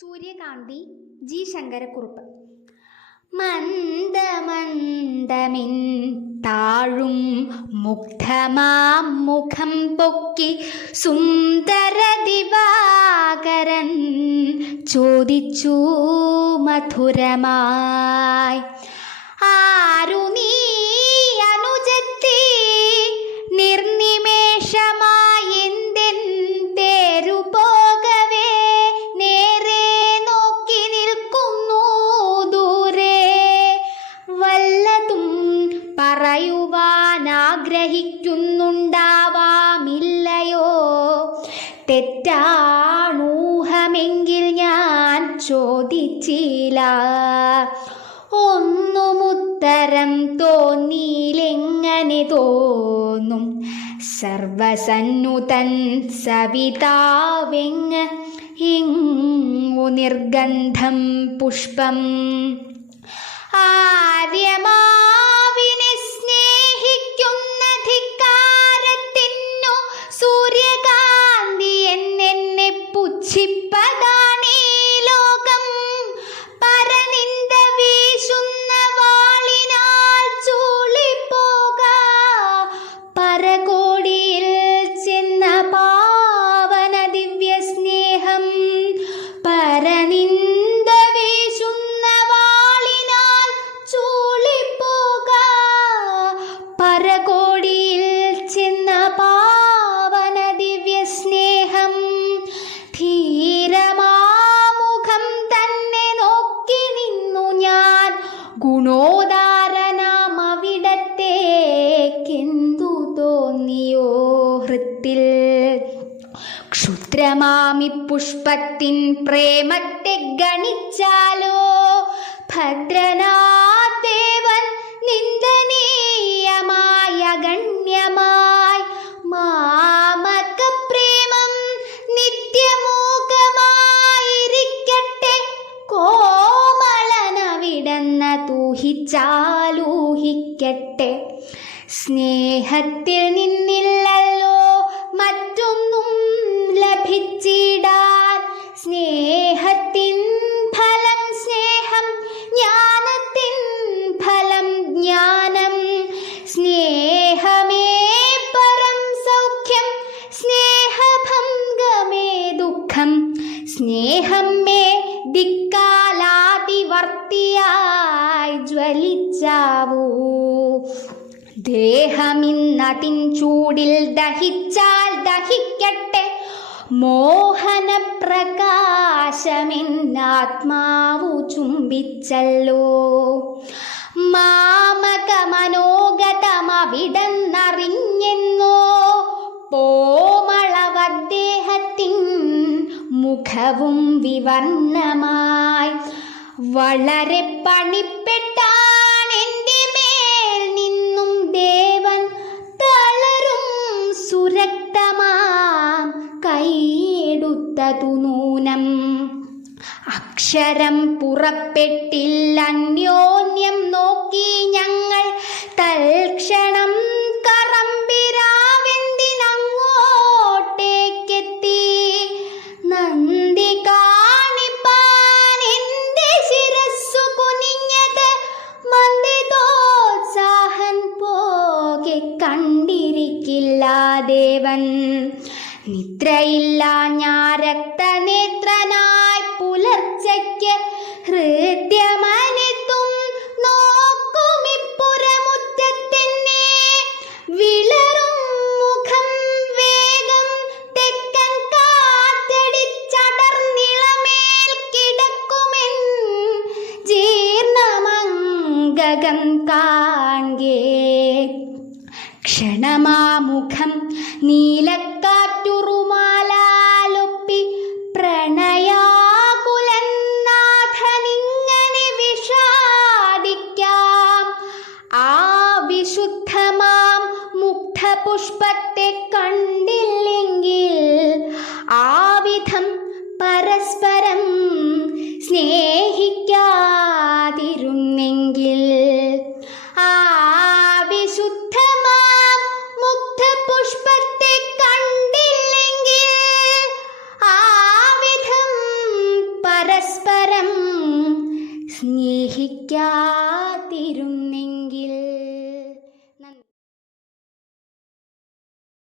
സൂര്യകാന്തി ജി ശങ്കരക്കുറുപ്പ്. മന്ദമന്ദമിൻ താഴും മുഗ്ധമാം മുഖം പൊക്കി സുന്ദര ദിവാകരൻ ചോദിച്ചു മധുരമായി, ആരു നീ അനുജത്തി? നിർനിമേഷമായി എന്തെൻ തേരു പോകവേ നേരെ നോക്കി നിൽക്കുന്നു ദൂരെ. വല്ലതും പറയുവാൻ ആഗ്രഹിക്കുന്നുണ്ടാവാമില്ലയോ? തെറ്റാണൂഹമെങ്കിൽ ഞാൻ ചോദിച്ചില്ല. ഒന്നുമുത്തരം തോന്നിയിലെങ്ങനെ തോന്നും? സർവസന്നുതൻ സവിതാവെങ്ങ് എങ്ങു നിർഗന്ധം പുഷ്പം. ആര്യമാവിനെ സ്നേഹിക്കുന്ന ധിക്കാരത്തിനു സൂര്യകാന്തി എന്നെ പുച്ഛിപ്പതാണീ ലോകം. പരനിന്ദ വീശുന്ന വാളിനാൽ ചൂളിപ്പോക. പരകോടിയിൽ ചെന്ന പാവന ദിവ്യ സ്നേഹം. പരനിന്ദ വീശുന്ന വാളിനാൽ ചൂളിപ്പോക. പരകോടിയിൽ ചെന്ന പാവന ദിവ്യ സ്നേഹം. ധീരമാമുഖം തന്നെ നോക്കി നിന്നു ഞാൻ. ഗുണോദാരനാം അവിടത്തേക്കെന്തു തോന്നിയോ ഹൃത്തിൽ? ക്ഷുദ്രമാമി പുഷ്പത്തിൻ പ്രേമത്തെ ഗണിച്ചാലോ? ഭദ്രനാദേവൻ നിന്ദനീയമായ ഗണ്യമായി മാമക പ്രേമം നിത്യമോകമായിരിക്കട്ടെ. കോമളനവിടന്ന തൂഹിച്ചാലൂഹിക്കട്ടെ. സ്നേഹത്തിൽ നിന്നില്ലല്ലോ മറ്റൊന്നും ലഭിച്ചിടാൻ. സ്നേഹത്തിൻ ഫലം സ്നേഹം, ജ്ഞാനത്തിൻ ഫലം ജ്ഞാനം. സ്നേഹമേ പരം സൗഖ്യം, സ്നേഹഭംഗമേ ദുഃഖം. സ്നേഹം മേ ദിക്കാലാതിവർത്തിയായി ജ്വലിച്ചാവൂ. ദേഹമിന്നതിൻ ചൂടിൽ ദഹിച്ചാൽ ദഹിക്കട്ടെ. മോഹനപ്രകാശമെന്നാത്മാവു ചുംബിച്ചല്ലോ. മാമക മനോഗതമവിടന്നറിഞ്ഞെന്നോ പോമളവദ്ദേഹത്തിൻ മുഖവും വിവർണമായി. വളരെ പണിപ്പെട്ടാൻ എൻ്റെ മേൽ നിന്നും ദേവൻ തളരും സുരക്തമാം കൈയെടുത്തതു നൂനം. അക്ഷരം പുറപ്പെട്ടില്ല, അന്യോന്യം നോക്കി ഞങ്ങൾ. തൽക്ഷണം കറമ്പിരാവെന്തിനങ്ങോട്ടേക്കെത്തി. നന്ദി കാണിപ്പാൻ എൻ്റെ ശിരസ്സു കുനിഞ്ഞത് മന്ദിതോത്സാഹൻ പോകെ കണ്ടിരിക്കില്ല ദേവൻ. നിദ്രയില്ല ഞാൻ രക്തനേത്രനായി പുലർച്ചയ്ക്ക്. ഹൃദ്യമനിത്തും നോക്കുമിപ്പുറമുറ്റത്തെന്നെ. വിളറും മുഖം വേഗം തെക്കൻ കാറ്റടിച്ചടർന്നിളമേൽ കിടക്കുമെൻ ജീർണമംഗകം കാൺകേ. ക്ഷണമാമുഖം നീലക്കാറ്റുറുമാലൊപ്പി പ്രണയാകുലനാഥനിങ്ങനെ വിഷാദിക്കാം. ആ വിശുദ്ധമാം മുഗ്ധപുഷ്പത്തെ കണ്ടില്ലെങ്കിൽ, ആവിധം പരസ്പരം സ്നേഹിക്കാതിരുന്നെങ്കിൽ. ആ വിശുദ്ധമാം മുഗ്ധപുഷ്പത്തെ ചിന്തിക്കാതിരുന്നെങ്കിൽ